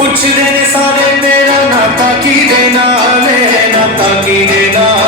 ਪੁੱਛਦੇ ਨੇ ਸਾਰੇ ਤੇਰਾ ਨਾਤਾ ਕੀ ਦੇ ਨਾਲ ਹੈ ਨਾਤਾ ਕੀ ਦੇ ਨਾਲ?